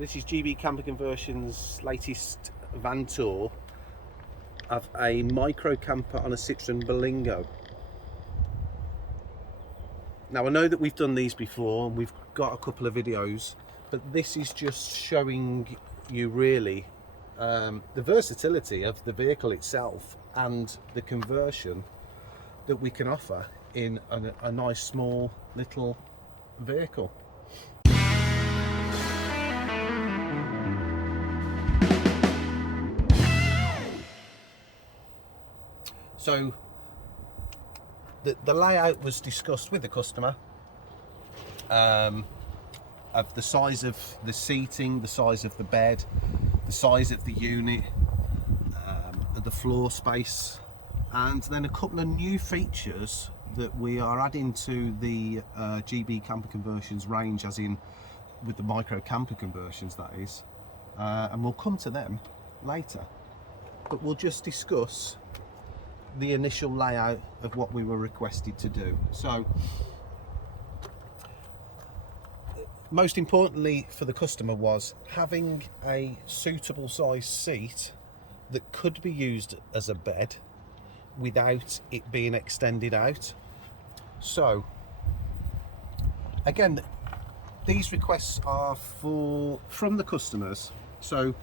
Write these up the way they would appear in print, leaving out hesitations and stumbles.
This is GB Camper Conversion's latest van tour of a micro camper on a Citroen Berlingo. Now, I know that we've done these before and we've got a couple of videos, but this is just showing you really the versatility of the vehicle itself and the conversion that we can offer in a nice small little vehicle. So the layout was discussed with the customer, of the size of the seating, the size of the bed, the size of the unit, the floor space, and then a couple of new features that we are adding to the GB Camper Conversions range, as in with the micro camper conversions, that is, and we'll come to them later, but we'll just discuss the initial layout of what we were requested to do. So most importantly for the customer was having a suitable size seat that could be used as a bed without it being extended out. So again, these requests are from the customers. So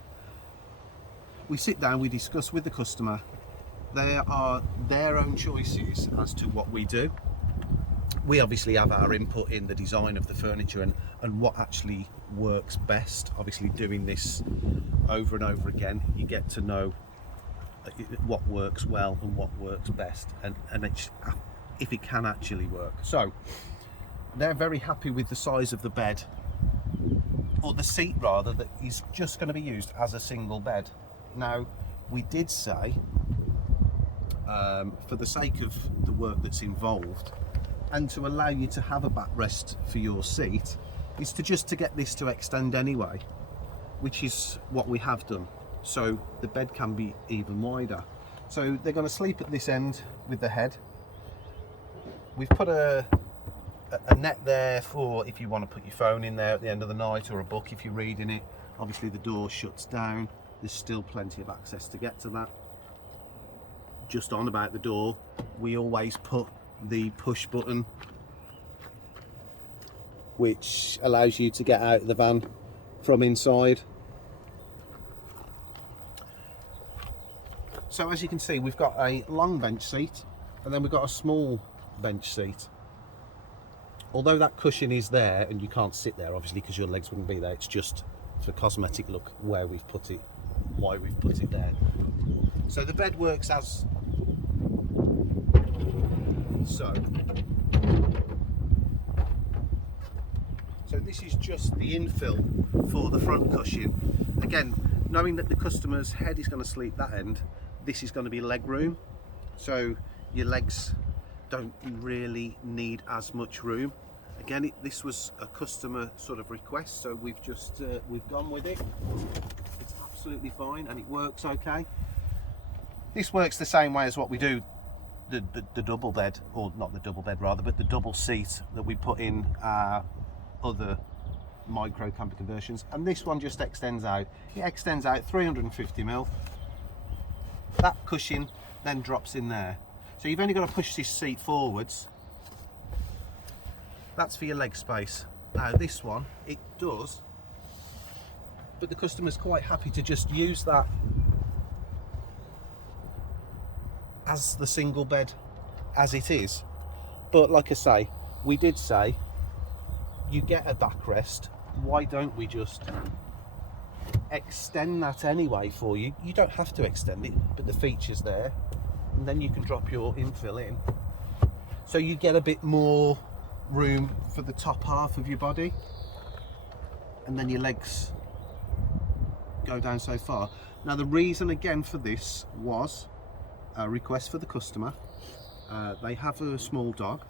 we sit down, we discuss with the customer. They are their own choices as to what we do. We obviously have our input in the design of the furniture and what actually works best. Obviously, doing this over and over again, you get to know what works well and what works best, and if it can actually work. So they're very happy with the size of the bed, or the seat rather, that is just going to be used as a single bed. Now, we did say, for the sake of the work that's involved and to allow you to have a backrest for your seat, is to get this to extend anyway, which is what we have done, so the bed can be even wider. So they're going to sleep at this end with the head. We've put a net there for if you want to put your phone in there at the end of the night, or a book if you're reading it. Obviously the door shuts down, there's still plenty of access to get to that. Just on about the door, we always put the push button, which allows you to get out of the van from inside. So as you can see, we've got a long bench seat and then we've got a small bench seat. Although that cushion is there and you can't sit there obviously because your legs wouldn't be there, it's just for cosmetic look where we've put it, why we've put it there. So the bed works as so. So this is just the infill for the front cushion. Again, knowing that the customer's head is going to sleep that end, this is going to be leg room. So your legs don't really need as much room. Again, this was a customer sort of request, so we've just we've gone with it. It's absolutely fine and it works okay. This works the same way as what we do the double bed, or not the double bed rather, but the double seat that we put in our other micro camper conversions, and this one just extends out. It extends out 350mm. That cushion then drops in there, so you've only got to push this seat forwards. That's for your leg space. Now this one, it does, but the customer's quite happy to just use that as the single bed as it is. But like I say, we did say you get a backrest, why don't we just extend that anyway for you? You don't have to extend it, but the feature's there, and then you can drop your infill in, so you get a bit more room for the top half of your body, and then your legs go down so far. Now the reason again for this was a request for the customer. They have a small dog,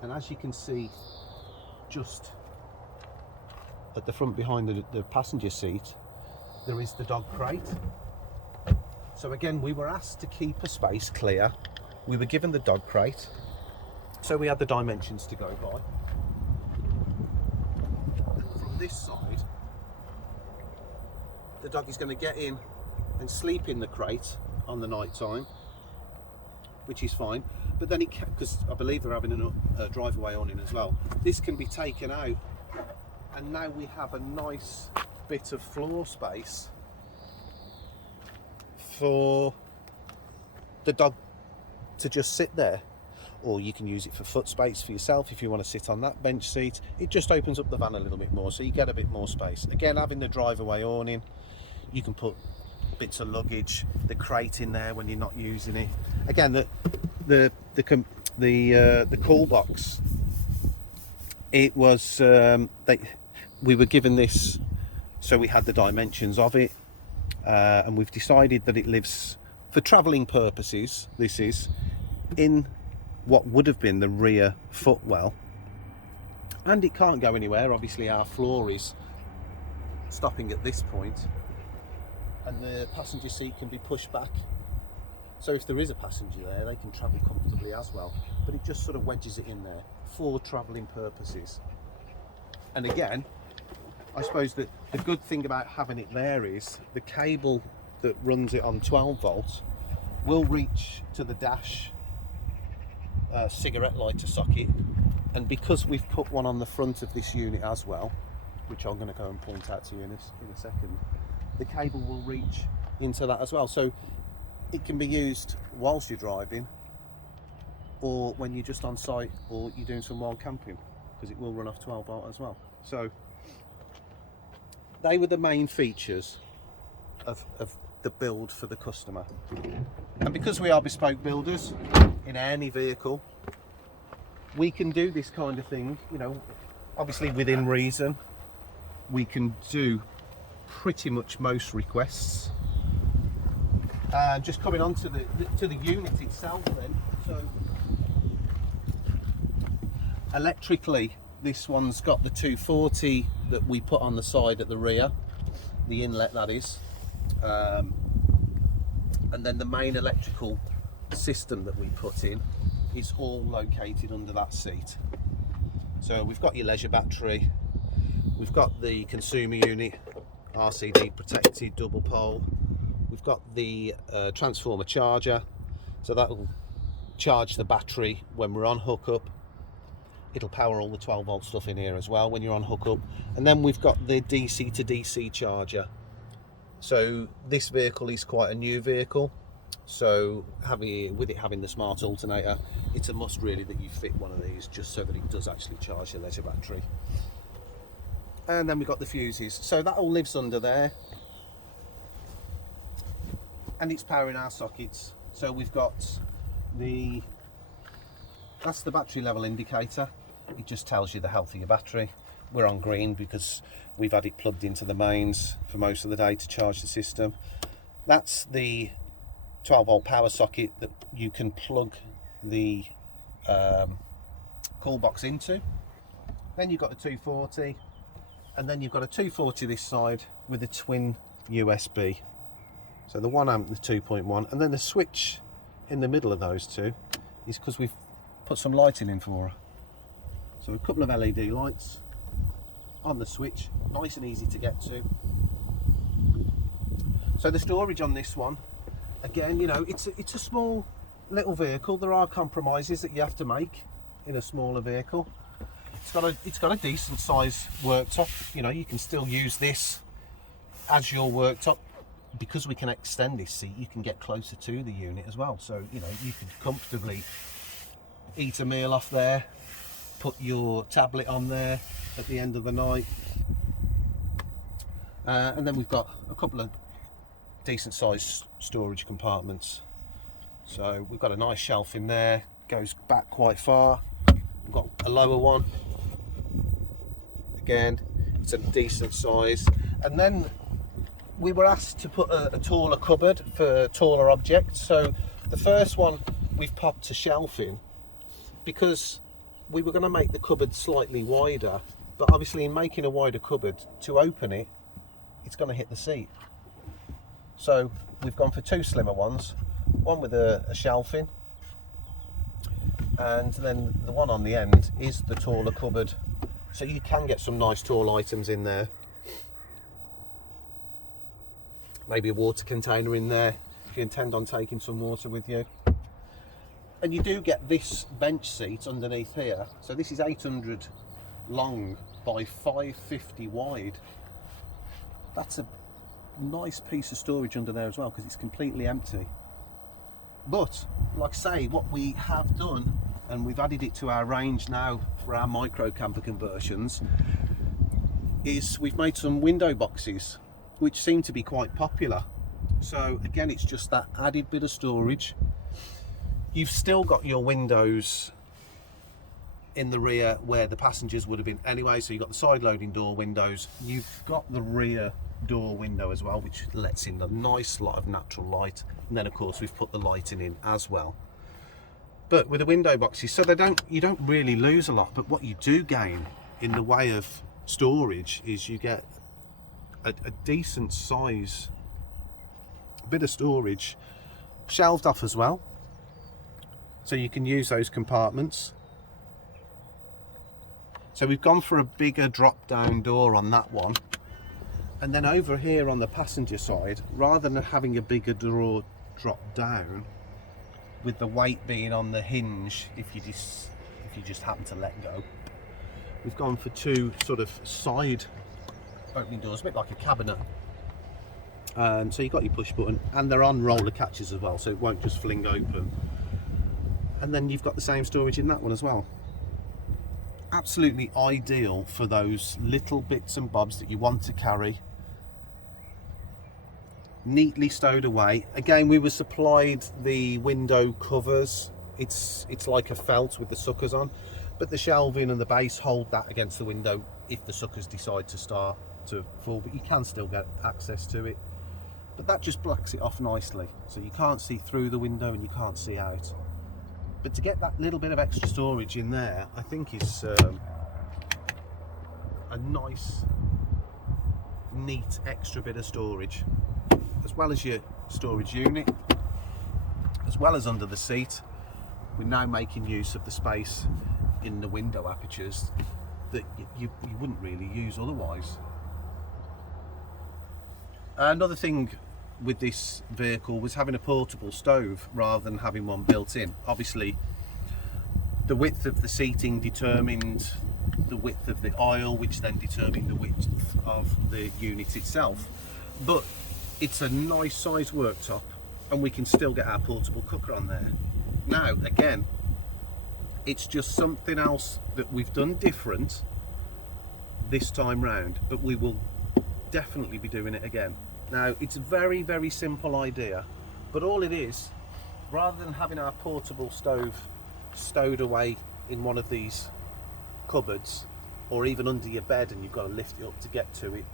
and as you can see, just at the front behind the passenger seat, there is the dog crate. So again, we were asked to keep a space clear. We were given the dog crate, so we had the dimensions to go by. this side, the dog is going to get in and sleep in the crate on the night time, which is fine. But then it can, because I believe they're having a driveway on in as well, this can be taken out, and now we have a nice bit of floor space for the dog to just sit there. Or you can use it for foot space for yourself if you want to sit on that bench seat. It just opens up the van a little bit more, so you get a bit more space. Again, having the driveway awning, you can put bits of luggage, the crate in there when you're not using it. Again, the cool box, it was we were given this, so we had the dimensions of it, and we've decided that it lives for travelling purposes. This is in what would have been the rear footwell, and it can't go anywhere. Obviously our floor is stopping at this point, and the passenger seat can be pushed back, so if there is a passenger there, they can travel comfortably as well. But it just sort of wedges it in there for travelling purposes. And again, I suppose that the good thing about having it there is the cable that runs it on 12 volts will reach to the dash cigarette lighter socket, and because we've put one on the front of this unit as well, which I'm going to go and point out to you in a second, the cable will reach into that as well, so it can be used whilst you're driving, or when you're just on site, or you're doing some wild camping, because it will run off 12 volt as well. So they were the main features of the build for the customer. And because we are bespoke builders in any vehicle, we can do this kind of thing, you know, obviously within reason. We can do pretty much most requests. Just coming on to the unit itself then, so electrically this one's got the 240 that we put on the side at the rear, the inlet that is, and then the main electrical system that we put in is all located under that seat. So we've got your leisure battery, we've got the consumer unit, RCD protected double pole, we've got the transformer charger, so that will charge the battery when we're on hookup. It'll power all the 12 volt stuff in here as well when you're on hookup. And then we've got the DC to DC charger. So this vehicle is quite a new vehicle, so with it having the smart alternator, it's a must really that you fit one of these, just so that it does actually charge your leisure battery. And then we've got the fuses, so that all lives under there, and it's powering our sockets. So we've got that's the battery level indicator. It just tells you the health of your battery. We're on green because we've had it plugged into the mains for most of the day to charge the system. That's the 12 volt power socket that you can plug the cool box into. Then you've got the 240, and then you've got a 240 this side with a twin USB. So the 1 amp, the 2.1, and then the switch in the middle of those two is because we've put some lighting in for her. So a couple of LED lights on the switch, nice and easy to get to. So the storage on this one, again, you know, it's a small little vehicle. There are compromises that you have to make in a smaller vehicle. It's got a decent size worktop. You know, you can still use this as your worktop. Because we can extend this seat, you can get closer to the unit as well. So, you know, you could comfortably eat a meal off there, put your tablet on there at the end of the night, and then we've got a couple of decent sized storage compartments. So we've got a nice shelf in there, goes back quite far. We've got a lower one, again it's a decent size, and then we were asked to put a taller cupboard for taller objects. So the first one we've popped a shelf in because we were going to make the cupboard slightly wider, but obviously in making a wider cupboard, to open it, it's going to hit the seat. So we've gone for two slimmer ones, one with a shelf in, and then the one on the end is the taller cupboard So you can get some nice tall items in there. Maybe a water container in there if you intend on taking some water with you. And you do get this bench seat underneath here. So this is 800 long by 550 wide. That's a nice piece of storage under there as well, because it's completely empty. But like I say, what we have done, and we've added it to our range now for our micro camper conversions, is we've made some window boxes which seem to be quite popular. So again, it's just that added bit of storage. You've still got your windows in the rear where the passengers would have been anyway, so you've got the side loading door windows. You've got the rear door window as well, which lets in a nice lot of natural light, and then of course we've put the lighting in as well. But with the window boxes, so you don't really lose a lot, but what you do gain in the way of storage is you get a decent size bit of storage shelved off as well, so you can use those compartments. So we've gone for a bigger drop down door on that one, and then over here on the passenger side, rather than having a bigger door drop down with the weight being on the hinge, if you just happen to let go, we've gone for two sort of side opening doors, a bit like a cabinet. So you've got your push button, and they're on roller catches as well, so it won't just fling open. And then you've got the same storage in that one as well. Absolutely ideal for those little bits and bobs that you want to carry, neatly stowed away. Again, we were supplied the window covers. It's like a felt with the suckers on, but the shelving and the base hold that against the window if the suckers decide to start to fall, but you can still get access to it. But that just blocks it off nicely, so you can't see through the window and you can't see out. But to get that little bit of extra storage in there, I think is a nice, neat extra bit of storage, as well as your storage unit, as well as under the seat. We're now making use of the space in the window apertures that you wouldn't really use otherwise. Another thing with this vehicle was having a portable stove rather than having one built in. Obviously, the width of the seating determined the width of the aisle, which then determined the width of the unit itself. But it's a nice size worktop, and we can still get our portable cooker on there. Now, again, it's just something else that we've done different this time round, but we will definitely be doing it again. Now, it's a very, very simple idea, but all it is, rather than having our portable stove stowed away in one of these cupboards, or even under your bed and you've got to lift it up to get to it,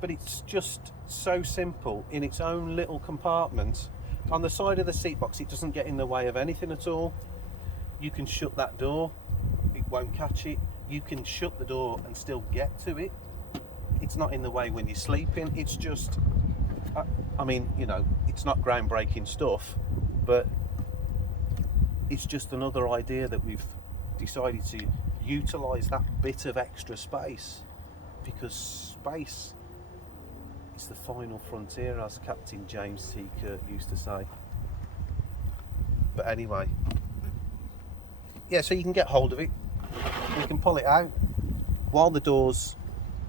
but it's just so simple in its own little compartment. On the side of the seat box, it doesn't get in the way of anything at all. You can shut that door, it won't catch it. You can shut the door and still get to it. It's not in the way when you're sleeping. It's just, I mean, you know, it's not groundbreaking stuff, but it's just another idea that we've decided to utilise that bit of extra space, because space is the final frontier, as Captain James T. Kirk used to say. But anyway, yeah, so you can get hold of it. We can pull it out while the door's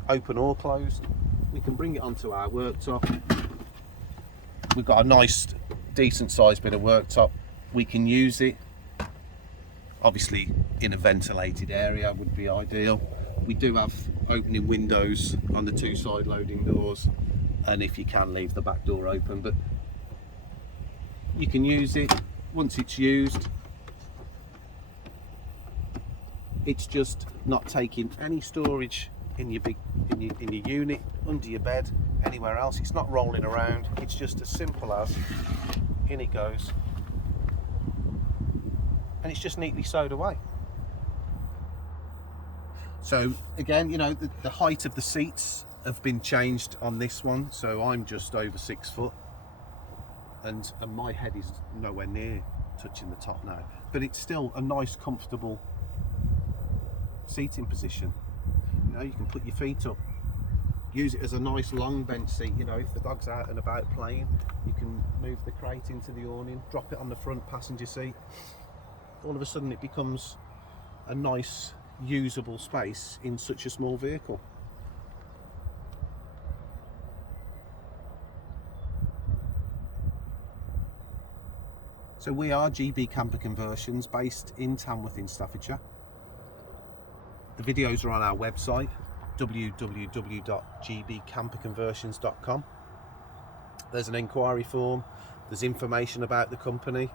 open or closed. We can bring it onto our worktop. We've got a nice, decent sized bit of worktop. We can use it. Obviously, in a ventilated area would be ideal. We do have opening windows on the two side loading doors, and if you can, leave the back door open, but you can use it once it's used. It's just not taking any storage in your unit, under your bed, anywhere else. It's not rolling around. It's just as simple as in it goes, and it's just neatly sewed away. So again, you know, the height of the seats have been changed on this one, so I'm just over 6 foot, and my head is nowhere near. nowhere near touching the top now, but it's still a nice comfortable, 6 foot 6 foot 2 seat. So again, you know, the height of the seats have been changed on this one, so I'm just over 6 foot, and my head is nowhere near touching the top now, but it's still a nice comfortable 6 foot 2 seat. seating position. You know, you can put your feet up, use it as a nice long bench seat. You know, if the dog's out and about playing, you can move the crate into the awning, drop it on the front passenger seat. All of a sudden it becomes a nice usable space in such a small vehicle. So we are GB Camper Conversions, based in Tamworth in Staffordshire. The videos are on our website, www.gbcamperconversions.com. There's an inquiry form, there's information about the company,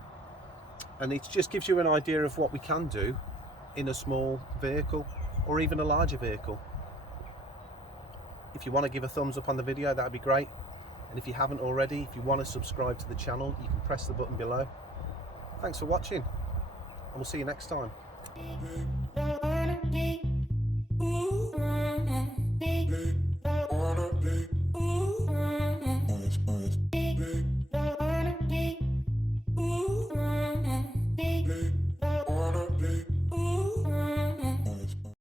and it just gives you an idea of what we can do in a small vehicle or even a larger vehicle. If you want to give a thumbs up on the video, that would be great. And if you haven't already, if you want to subscribe to the channel, you can press the button below. Thanks for watching, and we'll see you next time.